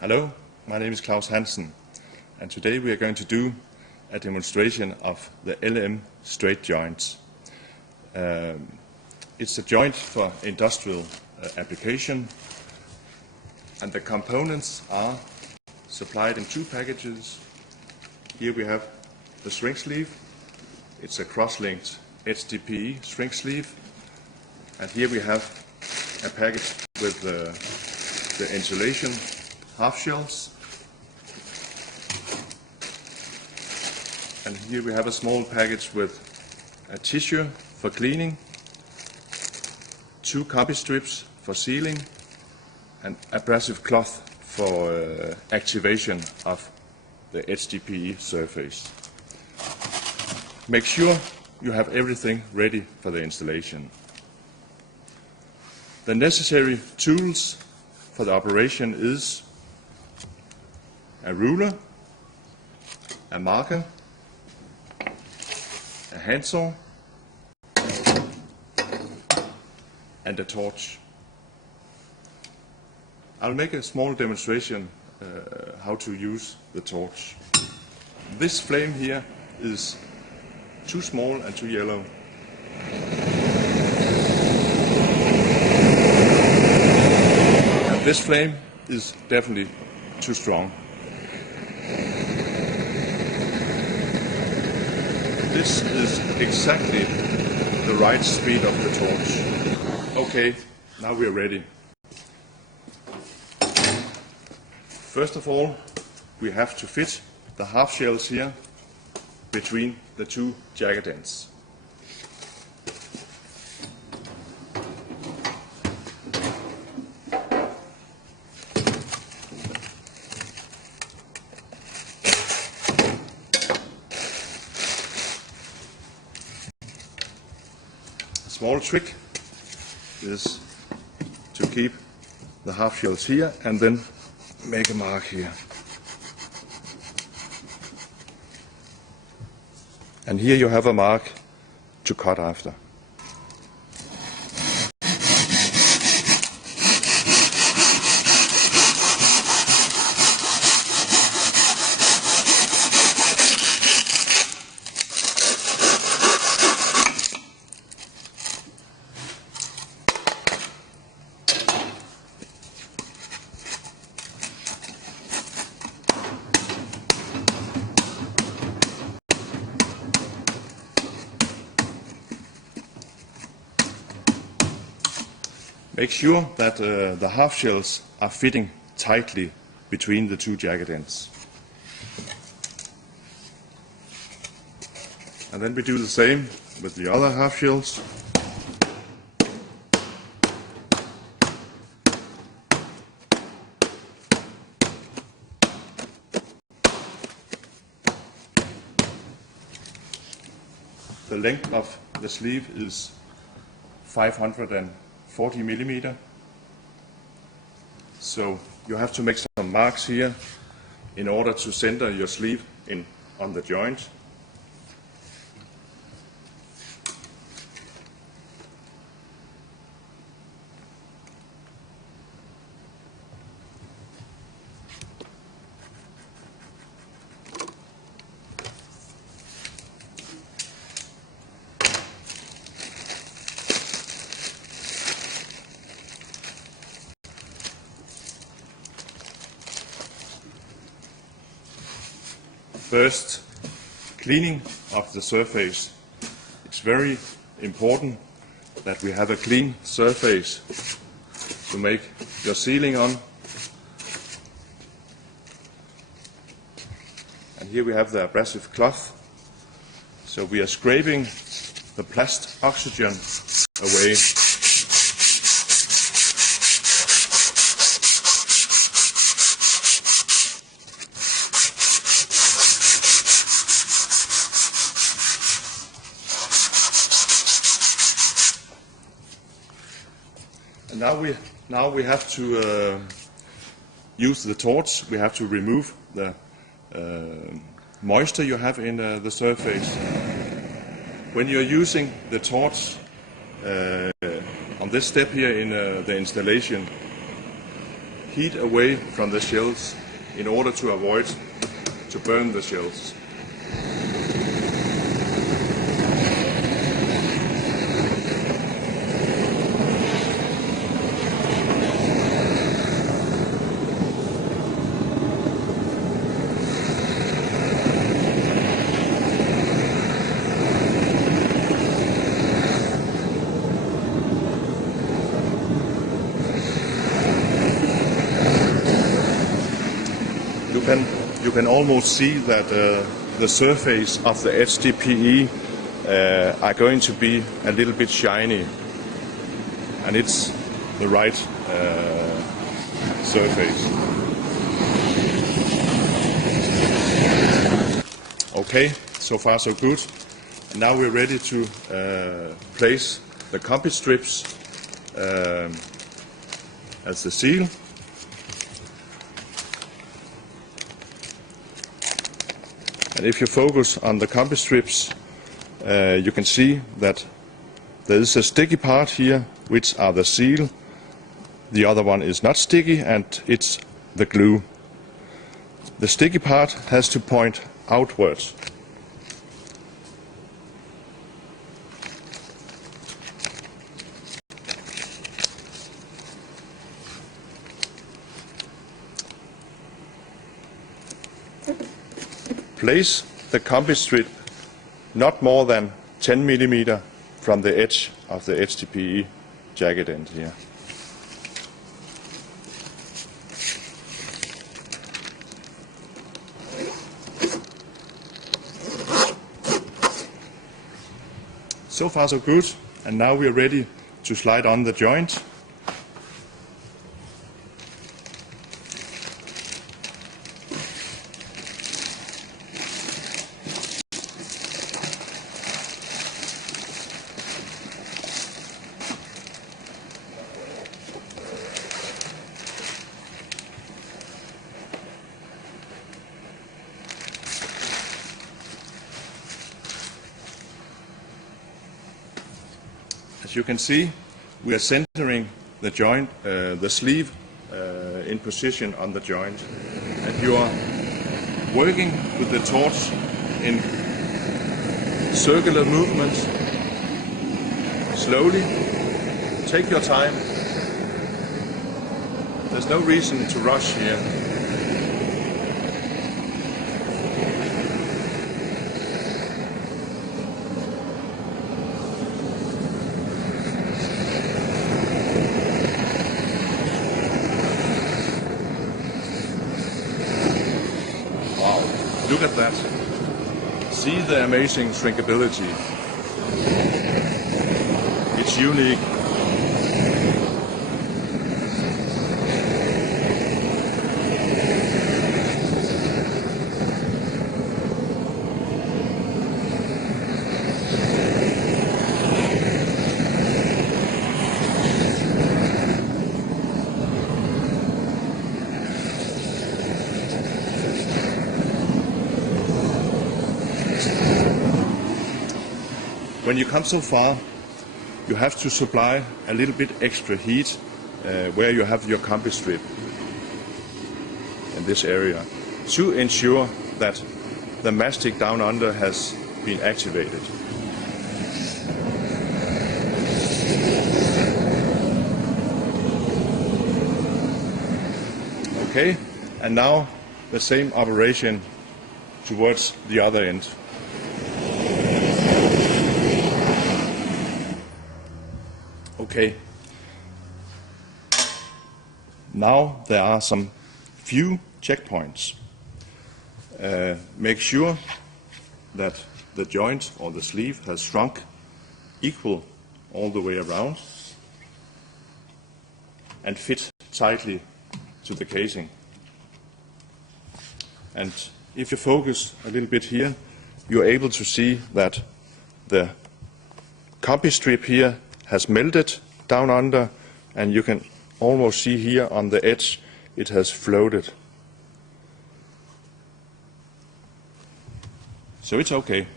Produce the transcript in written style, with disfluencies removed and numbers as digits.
Hello, my name is Klaus Hansen, and today we are going to do a demonstration of the LM straight joints. It's a joint for industrial application, and the components are supplied in two packages. Here we have the shrink sleeve. It's a cross-linked HDPE shrink sleeve, and here we have a package with the insulation half shells, and here we have a small package with a tissue for cleaning, two copy strips for sealing, and abrasive cloth for activation of the HDPE surface. Make sure you have everything ready for the installation. The necessary tools for the operation is a ruler, a marker, a handsaw, and a torch. I'll make a small demonstration how to use the torch. This flame here is too small and too yellow. And this flame is definitely too strong. This is exactly the right speed of the torch. Okay, now we are ready. First of all, we have to fit the half shells here between the two jagged ends. A small trick is to keep the half shells here and then make a mark here. And here you have a mark to cut after. Make sure that the half shells are fitting tightly between the two jagged ends. And then we do the same with the other half shells. The length of the sleeve is 540 millimeter. So you have to make some marks here in order to center your sleeve in on the joint. First, cleaning of the surface. It's very important that we have a clean surface to make your sealing on. And here we have the abrasive cloth. So we are scraping the plast oxygen away. And now we have to use the torch. We have to remove the moisture you have in the surface. When you're using the torch on this step here in the installation, heat away from the shells in order to avoid to burn the shells. You can almost see that the surface of the HDPE are going to be a little bit shiny, and it's the right surface. Okay, so far so good. And now we're ready to place the combi strips as the seal. And if you focus on the combi strips, you can see that there is a sticky part here, which are the seal. The other one is not sticky, and it's the glue. The sticky part has to point outwards. Place the combi strip not more than 10 mm from the edge of the HDPE jacket end here. So far so good, and now we are ready to slide on the joint. As you can see, we are centering the joint, the sleeve in position on the joint, and you are working with the torch in circular movements. Slowly, take your time. There's no reason to rush here. Look at that. See the amazing shrinkability. It's unique. When you come so far, you have to supply a little bit extra heat where you have your combi strip in this area to ensure that the mastic down under has been activated. Okay, and now the same operation towards the other end. Okay, now there are some few checkpoints. Make sure that the joint or the sleeve has shrunk equal all the way around and fit tightly to the casing. And if you focus a little bit here, you're able to see that the combi strip here has melted down under, and you can almost see here on the edge it has floated. So it's okay.